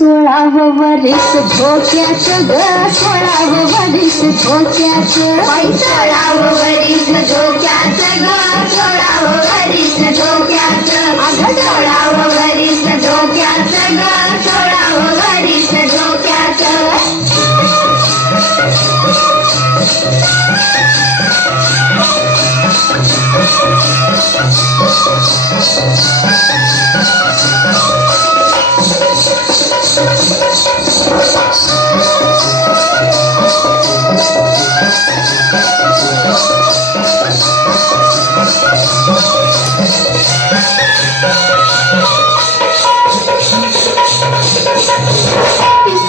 16वं वरीस धोक्याचं ग 16वं वरीस धोक्याचं 16वं वरीस धोक्याचं ग 16वं वरीस धोक्याचं 16वं वरीस धोक्याचं ग 16वं वरीस धोक्याचं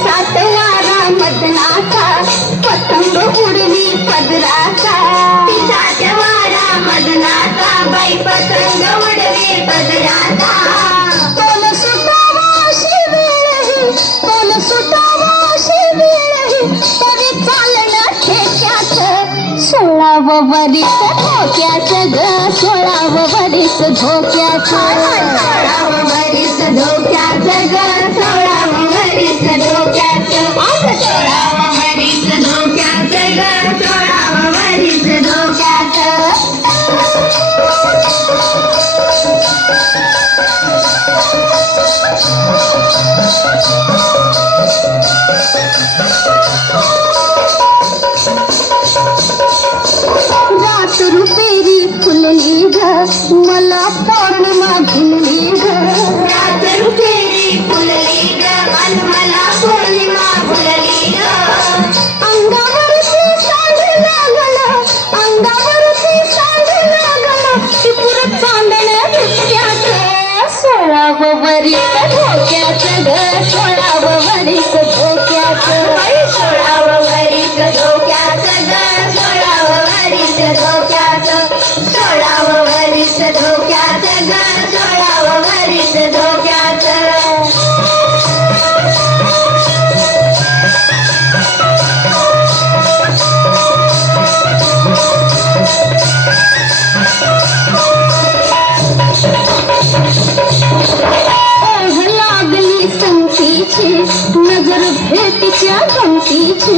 सातवारा मदनाचा पतंग उडवी पदराचा पिसाच्या वाडा मदनाचा बाई पतंग उडवी पदराचा कोण सुटावा अशी वेळही कोण सुटावा अशी वेळही तरी चालणं ठेक्याचं 16वं वरीस धोक्याचं ग 16वं वरीस धोक्याचं 16वं वरीस धोक्याचं ग 16वं वरीस धोक्याचं 16वं वरीस धोक्याचं ग 16वं वरीस धोक्याचं रात रुपेरी फुलली ग मला पौर्णिमा भिनली ग रात रुपेरी फुलली ग अन मला पौर्णिमा फुलली ग अंगावरती सांड लागलं अंगावरती सांड लागलं टिपूर चांदणं धुक्याचं 16वं वरीस धोक्याचं ग 16वं वरीस धोक्याचं 16वं वरीस धोक्याचं ग 16वं वरीस धोक्याचं 16वं वरीस धोक्याचं ग 16वं वरीस धोक्याचं ओढ लागली संगतीची नजर भेटीच्या गमतीची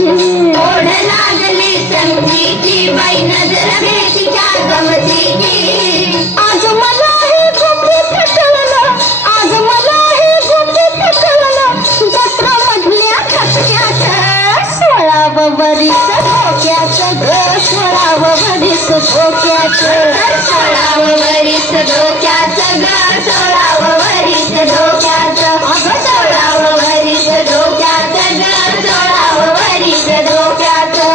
ओढ लागली संगीची बाई नजर भेटीच्या गमतीची आज मला हे गुपित कळलं आज मला हे गुपित कळलं जत्रा मधल्या खटक्याचं 16वं वरीस धोक्याचं ग 16वं वरीस धोक्याचं 16वं वरीस धोक्याचं ग 16वं वरीस धोक्याचं 16वं वरीस धोक्याचं ग 16वं वरीस धोक्याचं